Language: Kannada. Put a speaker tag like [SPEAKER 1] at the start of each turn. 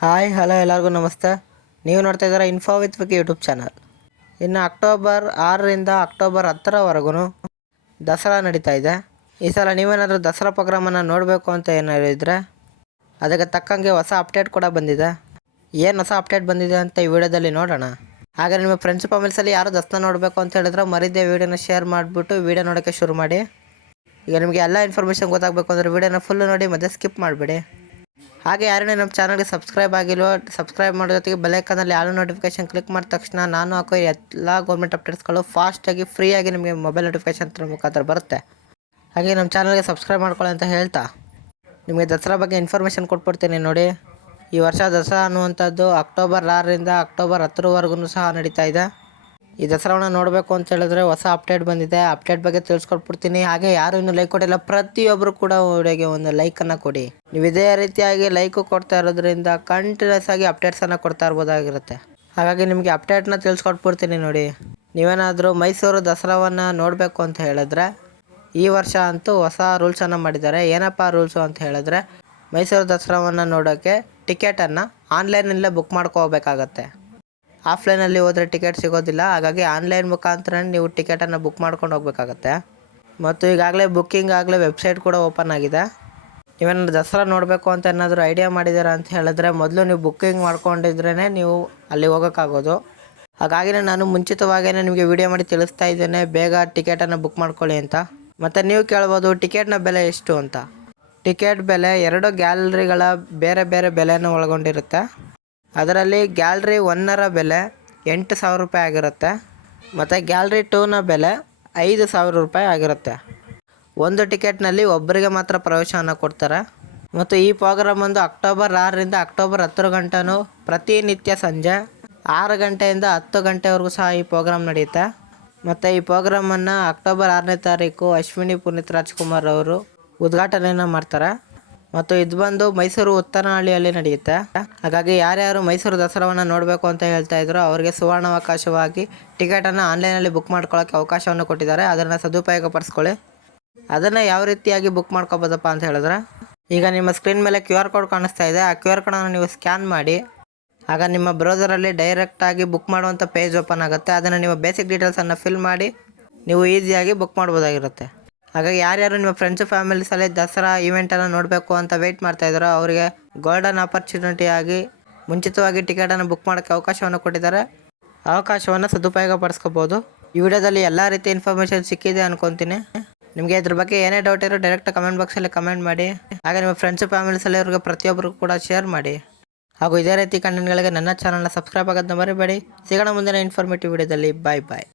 [SPEAKER 1] ಹಾಯ್, ಹಲೋ ಎಲ್ಲರಿಗೂ ನಮಸ್ತೆ. ನೀವು ನೋಡ್ತಾ ಇದ್ದೀರಾ info with Vicky YouTube channel ಇನ್ನು ಅಕ್ಟೋಬರ್ ಆರರಿಂದ ಅಕ್ಟೋಬರ್ ಹತ್ತರವರೆಗೂ ದಸರಾ ನಡೀತಾ ಇದೆ. ಈ ಸಲ ನೀವೇನಾದರೂ ದಸರಾ ಪ್ರೋಗ್ರಾಮನ್ನು ನೋಡಬೇಕು ಅಂತ ಏನಾದ್ರು ಇದ್ದರೆ ಅದಕ್ಕೆ ತಕ್ಕಂಗೆ ಹೊಸ ಅಪ್ಡೇಟ್ ಕೂಡ ಬಂದಿದೆ. ಏನು ಹೊಸ ಅಪ್ಡೇಟ್ ಬಂದಿದೆ ಅಂತ ಈ ವಿಡಿಯೋದಲ್ಲಿ ನೋಡೋಣ. ಹಾಗೆ ನಿಮ್ಮ ಫ್ರೆಂಡ್ಸ್ ಫ್ಯಾಮಿಲ್ಸಲ್ಲಿ ಯಾರು ದಸರಾ ನೋಡಬೇಕು ಅಂತ ಹೇಳಿದ್ರೆ ಮರಿದೇ ವಿಡಿಯೋನ ಶೇರ್ ಮಾಡಿಬಿಟ್ಟು ವಿಡಿಯೋ ನೋಡೋಕ್ಕೆ ಶುರು ಮಾಡಿ. ಈಗ ನಿಮಗೆ ಎಲ್ಲ ಇನ್ಫಾರ್ಮೇಷನ್ ಗೊತ್ತಾಗಬೇಕು ಅಂದರೆ ವಿಡಿಯೋನ ಫುಲ್ ನೋಡಿ ಮತ್ತೆ ಸ್ಕಿಪ್ ಮಾಡಿಬಿಡಿ. ಹಾಗೆ ಯಾರೇ ನಮ್ಮ ಚಾನಲ್ಗೆ ಸಬ್ಸ್ಕ್ರೈಬ್ ಆಗಿಲ್ವೋ ಸಬ್ಸ್ಕ್ರೈಬ್ ಮಾಡೋ ಜೊತೆಗೆ ಬೆಲೈಕನಲ್ಲಿ ಆಲ್ ನೋಟಿಫಿಕೇಶನ್ ಕ್ಲಿಕ್ ಮಾಡಿದ ತಕ್ಷಣ ನಾನು ಹಾಕೋ ಎಲ್ಲ ಗೌರ್ಮೆಂಟ್ ಅಪ್ಡೇಟ್ಸ್ಗಳು ಫಾಸ್ಟಾಗಿ ಫ್ರೀಯಾಗಿ ನಿಮಗೆ ಮೊಬೈಲ್ ನೋಟಿಫಿಕೇಶನ್ ಮುಖಾಂತರ ಬರುತ್ತೆ. ಹಾಗೆ ನಮ್ಮ ಚಾನಲ್ಗೆ ಸಬ್ಸ್ಕ್ರೈಬ್ ಮಾಡ್ಕೊಳ್ಳಿ ಅಂತ ಹೇಳ್ತಾ. ನಿಮಗೆ ದಸರಾ ಬಗ್ಗೆ ಇನ್ಫಾರ್ಮೇಷನ್ ಕೊಟ್ಬಿಡ್ತೀನಿ ನೋಡಿ. ಈ ವರ್ಷ ದಸರಾ ಅನ್ನುವಂಥದ್ದು ಅಕ್ಟೋಬರ್ ಆರರಿಂದ ಅಕ್ಟೋಬರ್ ಹತ್ತರವರೆಗೂ ಸಹ ನಡೀತಾ ಇದೆ. ಈ ದಸರಾವನ್ನ ನೋಡಬೇಕು ಅಂತ ಹೇಳಿದ್ರೆ ಹೊಸ ಅಪ್ಡೇಟ್ ಬಂದಿದೆ. ಅಪ್ಡೇಟ್ ಬಗ್ಗೆ ತಿಳಿಸ್ಕೊಟ್ಬಿಡ್ತೀನಿ. ಹಾಗೆ ಯಾರು ಇನ್ನೂ ಲೈಕ್ ಕೊಟ್ಟಿಲ್ಲ ಪ್ರತಿಯೊಬ್ಬರು ಕೂಡ ವಿಡಿಯೋಗೆ ಒಂದು ಲೈಕನ್ನು ಕೊಡಿ. ನೀವು ಇದೇ ರೀತಿಯಾಗಿ ಲೈಕು ಕೊಡ್ತಾ ಇರೋದ್ರಿಂದ ಕಂಟಿನ್ಯೂಸ್ ಆಗಿ ಅಪ್ಡೇಟ್ಸನ್ನು ಕೊಡ್ತಾ ಇರ್ಬೋದಾಗಿರುತ್ತೆ. ಹಾಗಾಗಿ ನಿಮಗೆ ಅಪ್ಡೇಟ್ನ ತಿಳಿಸ್ಕೊಟ್ಬಿಡ್ತೀನಿ ನೋಡಿ. ನೀವೇನಾದರೂ ಮೈಸೂರು ದಸರಾವನ್ನು ನೋಡಬೇಕು ಅಂತ ಹೇಳಿದ್ರೆ, ಈ ವರ್ಷ ಅಂತೂ ಹೊಸ ರೂಲ್ಸನ್ನು ಮಾಡಿದ್ದಾರೆ. ಏನಪ್ಪ ರೂಲ್ಸು ಅಂತ ಹೇಳಿದ್ರೆ, ಮೈಸೂರು ದಸರಾವನ್ನು ನೋಡೋಕ್ಕೆ ಟಿಕೆಟನ್ನು ಆನ್ಲೈನಲ್ಲೇ ಬುಕ್ ಮಾಡ್ಕೋಬೇಕಾಗತ್ತೆ. ಆಫ್ಲೈನಲ್ಲಿ ಹೋದರೆ ಟಿಕೆಟ್ ಸಿಗೋದಿಲ್ಲ. ಹಾಗಾಗಿ ಆನ್ಲೈನ್ ಮುಖಾಂತರ ನೀವು ಟಿಕೆಟನ್ನು ಬುಕ್ ಮಾಡ್ಕೊಂಡು ಹೋಗಬೇಕಾಗತ್ತೆ. ಮತ್ತು ಈಗಾಗಲೇ ಬುಕ್ಕಿಂಗ್ ಆಗಲೇ ವೆಬ್ಸೈಟ್ ಕೂಡ ಓಪನ್ ಆಗಿದೆ. ನೀವೇನಾದ್ರು ದಸರಾ ನೋಡಬೇಕು ಅಂತ ಏನಾದರೂ ಐಡಿಯಾ ಮಾಡಿದ್ದೀರಾ ಅಂತ ಹೇಳಿದ್ರೆ ಮೊದಲು ನೀವು ಬುಕ್ಕಿಂಗ್ ಮಾಡ್ಕೊಂಡಿದ್ರೇ ನೀವು ಅಲ್ಲಿ ಹೋಗೋಕ್ಕಾಗೋದು. ಹಾಗಾಗಿನೇ ನಾನು ಮುಂಚಿತವಾಗಿಯೇ ನಿಮಗೆ ವಿಡಿಯೋ ಮಾಡಿ ತಿಳಿಸ್ತಾ ಇದ್ದೇನೆ. ಬೇಗ ಟಿಕೆಟನ್ನು ಬುಕ್ ಮಾಡ್ಕೊಳ್ಳಿ ಅಂತ. ಮತ್ತು ನೀವು ಕೇಳ್ಬೋದು ಟಿಕೆಟ್ನ ಬೆಲೆ ಎಷ್ಟು ಅಂತ. ಟಿಕೆಟ್ ಬೆಲೆ ಎರಡು ಗ್ಯಾಲರಿಗಳ ಬೇರೆ ಬೇರೆ ಬೆಲೆಯನ್ನು ಒಳಗೊಂಡಿರುತ್ತೆ. ಅದರಲ್ಲಿ ಗ್ಯಾಲ್ರಿ ಒನ್ನರ ಬೆಲೆ ಎಂಟು ಸಾವಿರ ರೂಪಾಯಿ ಆಗಿರುತ್ತೆ. ಮತ್ತು ಗ್ಯಾಲ್ರಿ ಟೂನ ಬೆಲೆ ಐದು ಸಾವಿರ ರೂಪಾಯಿ ಆಗಿರುತ್ತೆ. ಒಂದು ಟಿಕೆಟ್ನಲ್ಲಿ ಒಬ್ಬರಿಗೆ ಮಾತ್ರ ಪ್ರವೇಶವನ್ನು ಕೊಡ್ತಾರೆ. ಮತ್ತು ಈ ಪ್ರೋಗ್ರಾಮ್ ಒಂದು ಅಕ್ಟೋಬರ್ ಆರರಿಂದ ಅಕ್ಟೋಬರ್ ಹತ್ತರ ಗಂಟೆನೂ ಪ್ರತಿನಿತ್ಯ ಸಂಜೆ ಆರು ಗಂಟೆಯಿಂದ ಹತ್ತು ಗಂಟೆವರೆಗೂ ಸಹ ಈ ಪ್ರೋಗ್ರಾಮ್ ನಡೆಯುತ್ತೆ. ಮತ್ತು ಈ ಪ್ರೋಗ್ರಾಮನ್ನು ಅಕ್ಟೋಬರ್ ಆರನೇ ತಾರೀಕು ಅಶ್ವಿನಿ ಪುನೀತ್ ರಾಜ್ಕುಮಾರ್ ಅವರು ಉದ್ಘಾಟನೆಯನ್ನು ಮಾಡ್ತಾರೆ. ಮತ್ತು ಇದು ಬಂದು ಮೈಸೂರು ಉತ್ತರಹಳ್ಳಿಯಲ್ಲಿ ನಡೆಯುತ್ತೆ. ಹಾಗಾಗಿ ಯಾರ್ಯಾರು ಮೈಸೂರು ದಸರಾವನ್ನು ನೋಡಬೇಕು ಅಂತ ಹೇಳ್ತಾ ಇದ್ರು, ಅವರಿಗೆ ಸುವರ್ಣಾವಕಾಶವಾಗಿ ಟಿಕೆಟನ್ನು ಆನ್ಲೈನಲ್ಲಿ ಬುಕ್ ಮಾಡ್ಕೊಳ್ಳೋಕ್ಕೆ ಅವಕಾಶವನ್ನು ಕೊಟ್ಟಿದ್ದಾರೆ. ಅದನ್ನು ಸದುಪಯೋಗ ಪಡಿಸ್ಕೊಳ್ಳಿ ಅದನ್ನು ಯಾವ ರೀತಿಯಾಗಿ ಬುಕ್ ಮಾಡ್ಕೋಬೋದಪ್ಪ ಅಂತ ಹೇಳಿದ್ರೆ? ಈಗ ನಿಮ್ಮ ಸ್ಕ್ರೀನ್ ಮೇಲೆ ಕ್ಯೂ ಆರ್ ಕೋಡ್ ಕಾಣಿಸ್ತಾ ಇದೆ. ಆ ಕ್ಯೂ ಆರ್ ಕೋಡನ್ನು ನೀವು ಸ್ಕ್ಯಾನ್ ಮಾಡಿ, ಆಗ ನಿಮ್ಮ ಬ್ರೌಸರಲ್ಲಿ ಡೈರೆಕ್ಟಾಗಿ ಬುಕ್ ಮಾಡುವಂಥ ಪೇಜ್ ಓಪನ್ ಆಗುತ್ತೆ. ಅದನ್ನು ನೀವು ಬೇಸಿಕ್ ಡೀಟೇಲ್ಸನ್ನು ಫಿಲ್ ಮಾಡಿ, ನೀವು ಈಸಿಯಾಗಿ ಬುಕ್ ಮಾಡ್ಬೋದಾಗಿರುತ್ತೆ. ಹಾಗಾಗಿ ಯಾರ್ಯಾರು ನಿಮ್ಮ ಫ್ರೆಂಡ್ಸು ಫ್ಯಾಮಿಲೀಸಲ್ಲೇ ದಸರಾ ಇವೆಂಟನ್ನು ನೋಡಬೇಕು ಅಂತ ವೆಯ್ಟ್ ಮಾಡ್ತಾ ಇದ್ದಾರೋ ಅವರಿಗೆ ಗೋಲ್ಡನ್ ಆಪರ್ಚುನಿಟಿ ಆಗಿ ಮುಂಚಿತವಾಗಿ ಟಿಕೆಟನ್ನು ಬುಕ್ ಮಾಡೋಕ್ಕೆ ಅವಕಾಶವನ್ನು ಕೊಟ್ಟಿದ್ದಾರೆ. ಅವಕಾಶವನ್ನು ಸದುಪಯೋಗ ಪಡಿಸ್ಕೋಬೋದು. ಈ ವಿಡಿಯೋದಲ್ಲಿ ಎಲ್ಲ ರೀತಿಯ ಇನ್ಫಾರ್ಮೇಷನ್ ಸಿಕ್ಕಿದೆ ಅನ್ಕೊಂತೀನಿ. ನಿಮಗೆ ಇದ್ರ ಬಗ್ಗೆ ಏನೇ ಡೌಟ್ ಇರೋ ಡೈರೆಕ್ಟ್ ಕಮೆಂಟ್ ಬಾಕ್ಸಲ್ಲಿ ಕಮೆಂಟ್ ಮಾಡಿ. ಹಾಗೆ ನಿಮ್ಮ ಫ್ರೆಂಡ್ಸು ಫ್ಯಾಮಿಲೀಸಲ್ಲಿ ಅವ್ರಿಗೆ ಪ್ರತಿಯೊಬ್ಬರು ಕೂಡ ಶೇರ್ ಮಾಡಿ. ಹಾಗೂ ಇದೇ ರೀತಿ ಕಂಟೆಂಟ್ಗಳಿಗೆ ನನ್ನ ಚಾನಲ್ನ ಸಬ್ಸ್ಕ್ರೈಬ್ ಆಗೋದನ್ನ ಮರಿಬೇಡಿ. ಸಿಗೋಣ ಮುಂದಿನ ಇನ್ಫಾರ್ಮೇಟಿವ್ ವಿಡಿಯೋದಲ್ಲಿ. ಬಾಯ್ ಬಾಯ್